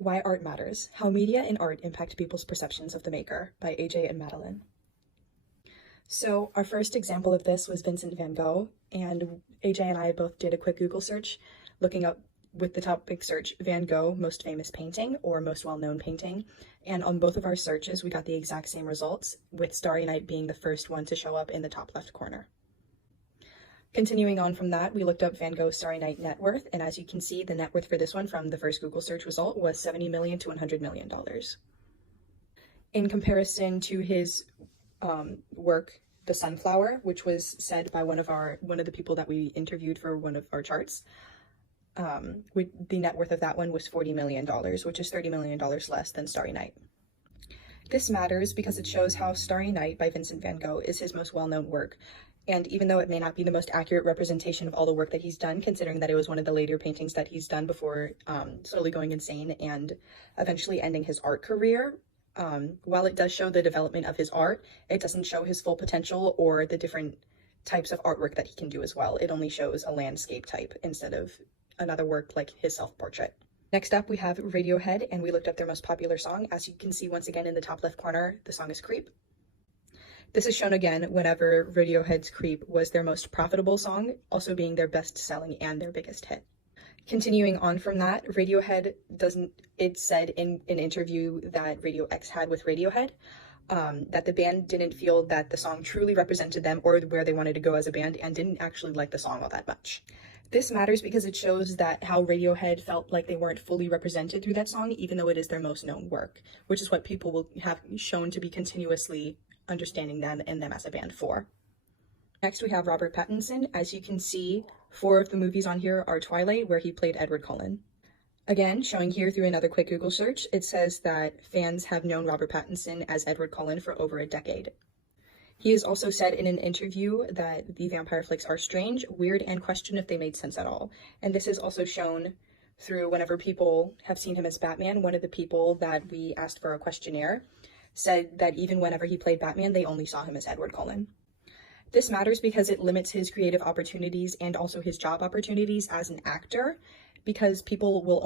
Why Art Matters: How Media and Art Impact People's Perceptions of the Maker by AJ and Madeline. So our first example of this was Vincent van Gogh, and AJ and I both did a quick Google search looking up with the topic search Van Gogh most famous painting or most well-known painting, and on both of our searches we got the exact same results, with Starry Night being the first one to show up in the top left corner. Continuing on from that, we looked up Van Gogh's Starry Night net worth, and as you can see, the net worth for this one from the first Google search result was $70 million to $100 million. In comparison to his work, The Sunflower, which was said by one of the people that we interviewed for one of our charts, the net worth of that one was $40 million, which is $30 million less than Starry Night. This matters because it shows how Starry Night by Vincent van Gogh is his most well-known work. And even though it may not be the most accurate representation of all the work that he's done, considering that it was one of the later paintings that he's done before slowly going insane and eventually ending his art career, while it does show the development of his art, it doesn't show his full potential or the different types of artwork that he can do as well. It only shows a landscape type instead of another work like his self-portrait. Next up, we have Radiohead, and we looked up their most popular song. As you can see once again in the top left corner, the song is Creep. This is shown again whenever Radiohead's Creep was their most profitable song, also being their best-selling and their biggest hit. Continuing on from that, Radiohead it said in an interview that Radio X had with Radiohead, that the band didn't feel that the song truly represented them or where they wanted to go as a band, and didn't actually like the song all that much. This matters because it shows that how Radiohead felt like they weren't fully represented through that song, even though it is their most known work, which is what people will have shown to be continuously understanding them and them as a band for. Next, we have Robert Pattinson. As you can see, 4 of the movies on here are Twilight, where he played Edward Cullen. Again, showing here through another quick Google search, it says that fans have known Robert Pattinson as Edward Cullen for over a decade. He has also said in an interview that the vampire flicks are strange, weird, and question if they made sense at all. And this is also shown through whenever people have seen him as Batman. One of the people that we asked for a questionnaire said that even whenever he played Batman, they only saw him as Edward Cullen. This matters because it limits his creative opportunities and also his job opportunities as an actor, because people will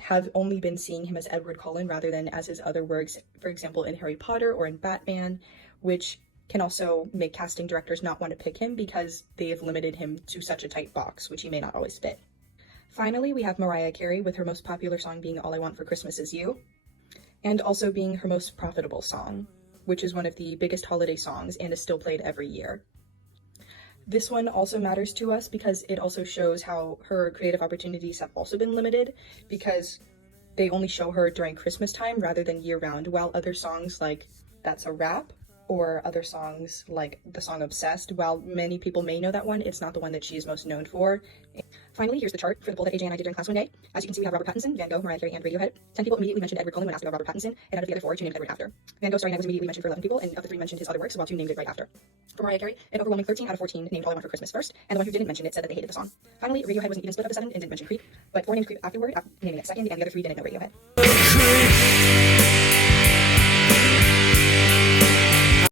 have only been seeing him as Edward Cullen rather than as his other works, for example, in Harry Potter or in Batman, which can also make casting directors not want to pick him because they have limited him to such a tight box, which he may not always fit. Finally, we have Mariah Carey, with her most popular song being All I Want for Christmas Is You, and also being her most profitable song, which is one of the biggest holiday songs and is still played every year. This one also matters to us because it also shows how her creative opportunities have also been limited, because they only show her during Christmas time rather than year-round, while other songs like That's a Wrap or other songs like the song Obsessed, while many people may know that one, it's not the one that she is most known for. Finally, here's the chart for the poll that AJ and I did during class one day. As you can see, we have Robert Pattinson, Van Gogh, Mariah Carey, and Radiohead. 10 people immediately mentioned Edward Cullen when asked about Robert Pattinson, and out of the other 4, 2 named Edward after. Van Gogh's Starry Night was immediately mentioned for 11 people, and of the 3 mentioned his other works, while 2 named it right after. For Mariah Carey, an overwhelming 13 out of 14 named All I Want for Christmas first, and the one who didn't mention it said that they hated the song. Finally, Radiohead was an even split of the 7 and didn't mention Creep, but 4 named Creep afterward, naming it second, and the other 3 didn't know Radiohead.